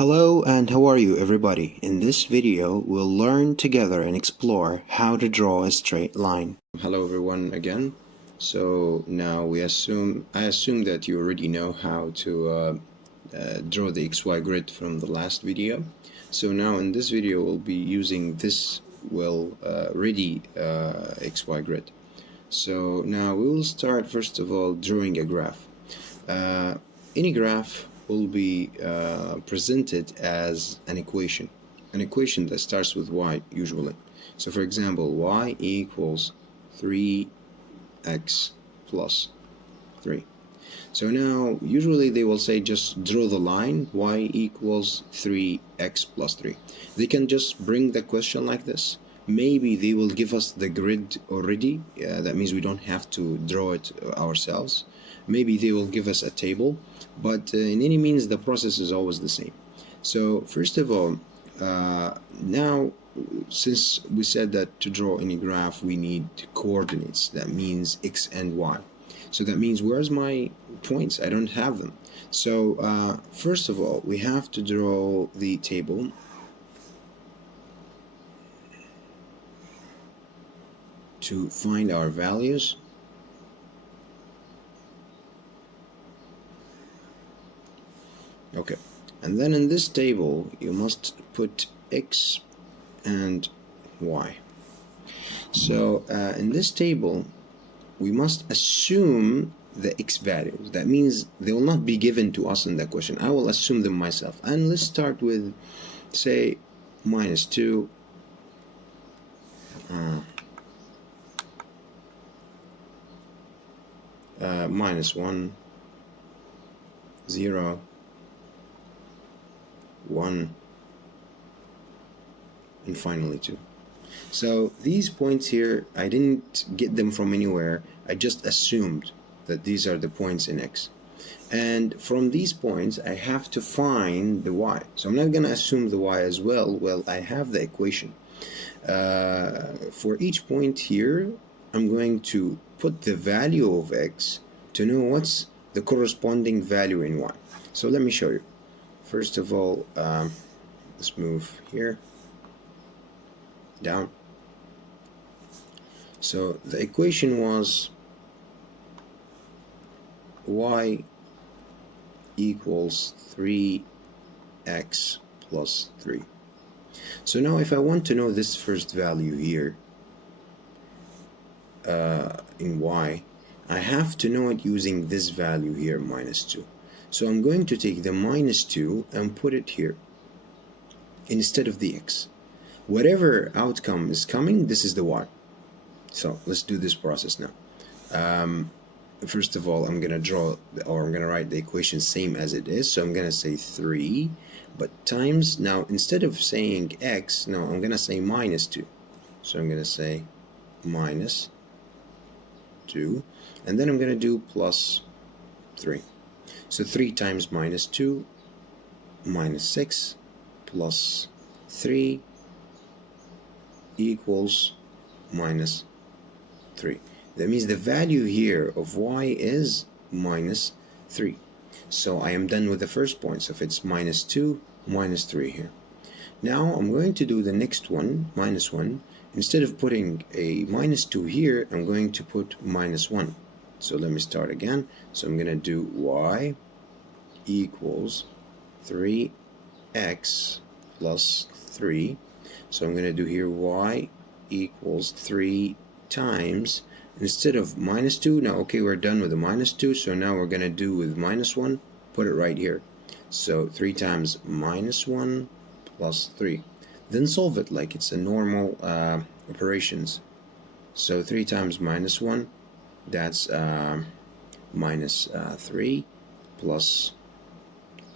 Hello and how are you everybody? In this video, we'll learn together and explore how to draw a straight line. Hello everyone again. So now I assume that you already know how to draw the XY grid from the last video. So now in this video, we'll be using this ready XY grid. So now we will start first of all drawing a graph. Any graph will be presented as an equation that starts with y usually. So for example, y equals 3x plus 3. So now usually they will say just draw the line y equals 3x plus 3. They can just bring the question like this. Maybe they will give us the grid already. That means we don't have to draw it ourselves. Maybe they will give us a table, but in any means the process is always the same. So first of all, now since we said that to draw any graph we need coordinates, that means x and y. So that means where's my points? I don't have them. So first of all, we have to draw the table. To find our values. Okay, and then in this table you must put x and y. So in this table we must assume the x values. That means they will not be given to us in the question. I will assume them myself. And let's start with, say, -2, -1, 0, 1, and finally 2. So these points here, I didn't get them from anywhere. I just assumed that these are the points in x. And from these points, I have to find the y. So I'm not going to assume the y as well. Well, I have the equation. For each point here, I'm going to put the value of x to know what's the corresponding value in y. So let me show you. First of all, let's move here down. So the equation was y equals 3x plus 3. So now if I want to know this first value here in y, I have to know it using this value here, -2. So I'm going to take the -2 and put it here instead of the x. Whatever outcome is coming, this is the y. So let's do this process now. First of all, I'm going to draw, or I'm going to write the equation same as it is. So I'm going to say 3, but times, now instead of saying x, no, I'm going to say -2. So I'm going to say -2, and then I'm going to do plus 3. So 3 times -2, -6, plus 3 equals -3. That means the value here of y is -3. So I am done with the first point. So if it's -2, -3 here. Now I'm going to do the next one, -1. Instead of putting a -2 here, I'm going to put -1. So let me start again. So I'm going to do y equals 3x plus 3. So I'm going to do here y equals 3 times, instead of -2, now okay, we're done with the -2, so now we're going to do with -1, put it right here. So 3 times -1 plus 3. Then solve it like it's a normal operations. So 3 times -1, that's -3 plus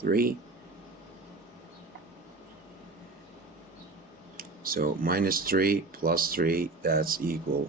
3. So -3 plus 3, that's equal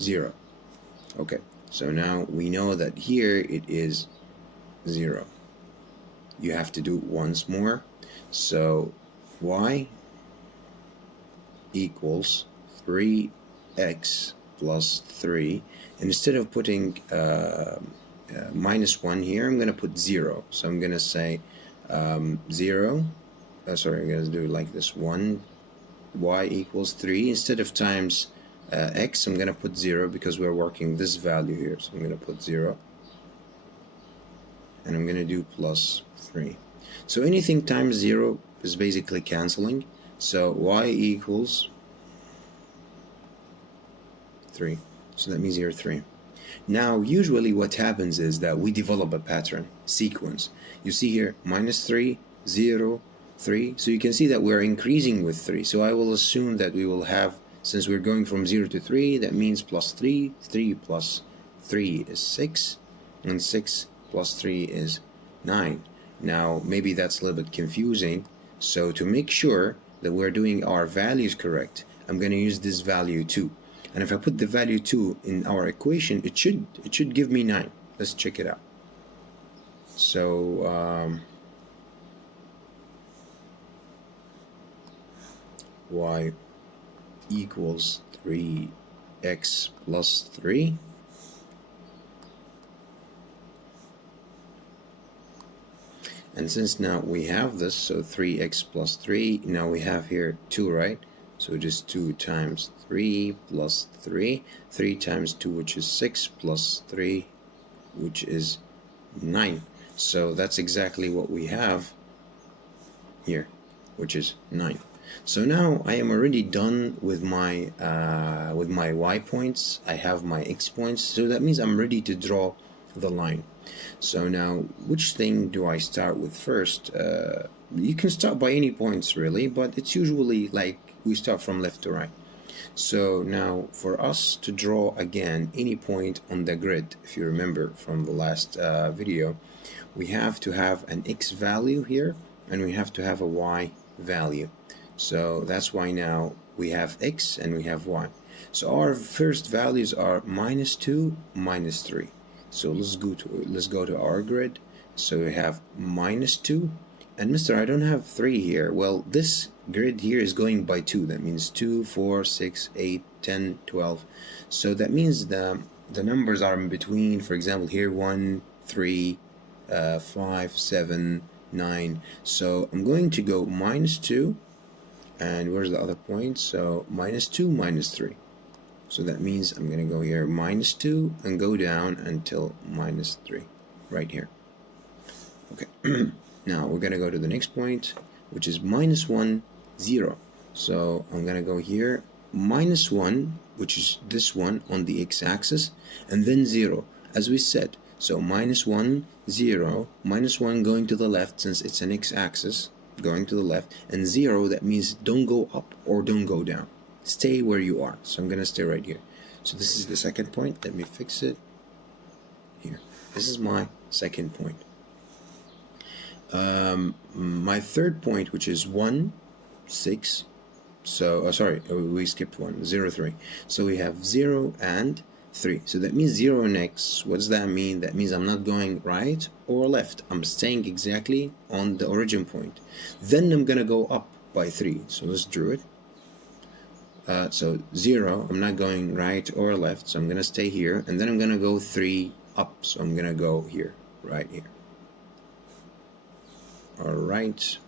0. Okay, so now we know that here it is 0. You have to do it once more. So y equals 3x plus 3. And instead of putting minus 1 here, I'm going to put 0. So I'm going to say 0. Sorry, I'm going to do it like this. 1 y equals 3. Instead of times x, I'm going to put 0 because we're working this value here. So I'm going to put 0. And I'm going to do plus 3. So anything times 0 is basically canceling. So y equals 3. So that means here 3. Now, usually what happens is that we develop a pattern, sequence. You see here, minus 3, 0, 3. So you can see that we're increasing with 3. So I will assume that we will have, since we're going from 0 to 3, that means plus 3. 3 plus 3 is 6. And 6 plus 3 is 9. Now, maybe that's a little bit confusing. So to make sure that we're doing our values correct, I'm going to use this value 2. And if I put the value 2 in our equation, it should give me 9. Let's check it out. So y equals 3x plus 3. And since now we have this, so 3x plus 3, now we have here 2, right? So just 2 times 3 plus 3. 3 times 2, which is 6, plus 3, which is 9. So that's exactly what we have here, which is 9. So now I am already done with my y points. I have my x points. So that means I'm ready to draw the line. So now, which thing do I start with first? You can start by any points really, but it's usually like we start from left to right. So now for us to draw again any point on the grid, if you remember from the last video, we have to have an x value here and we have to have a y value. So that's why now we have x and we have y. So our first values are minus 2, minus 3. So let's go to our grid. So we have minus 2. And Mr. I don't have 3 here. Well, this grid here is going by 2. That means 2, 4, 6, 8, 10, 12. So that means the numbers are in between. For example, here 1, 3, 5, 7, 9. So I'm going to go minus 2. And where's the other point? So minus 2, minus 3. So that means I'm going to go here minus 2 and go down until minus 3 right here. Okay. Now we're going to go to the next point, which is minus 1, 0. So I'm going to go here, minus 1, which is this one on the x-axis, and then 0, as we said. So minus 1, 0, minus 1 going to the left, since it's an x-axis, going to the left, and 0, that means don't go up or don't go down. Stay where you are. So I'm going to stay right here. So this is the second point. Let me fix it here. This is my second point. My third point, which is 1, 6. So, sorry, we skipped 1, 0, 3. So we have 0 and 3. So that means 0 and x. What does that mean? That means I'm not going right or left. I'm staying exactly on the origin point. Then I'm going to go up by 3. So let's draw it. So 0, I'm not going right or left. So I'm going to stay here. And then I'm going to go 3 up. So I'm going to go here, right here. All right.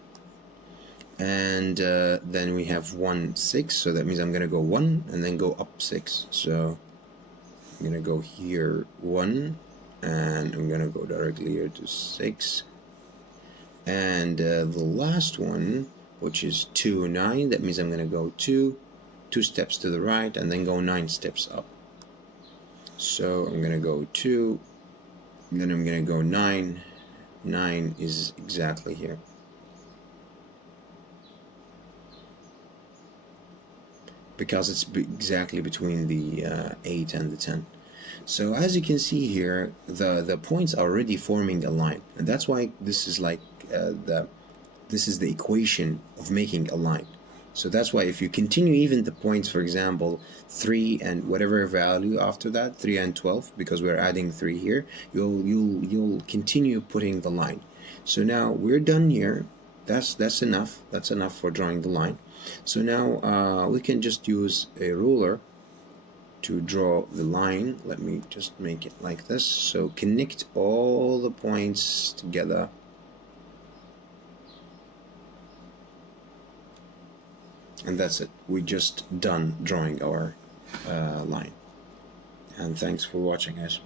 And then we have 1, 6. So that means I'm going to go 1 and then go up 6. So I'm going to go here 1 and I'm going to go directly here to 6. And the last one, which is 2, 9, that means I'm going to go 2 steps to the right and then go 9 steps up. So I'm going to go 2, and then I'm going to go 9. 9 is exactly here. Because it's exactly between the 8 and the 10. So as you can see here, the points are already forming a line, and that's why this is like this is the equation of making a line. So that's why if you continue even the points, for example, 3 and whatever value after that, 3 and 12, because we're adding 3 here, you'll continue putting the line. So now we're done here. That's enough. That's enough for drawing the line. So now we can just use a ruler to draw the line. Let me just make it like this. So connect all the points together. And that's it. We just done drawing our line. And thanks for watching, guys.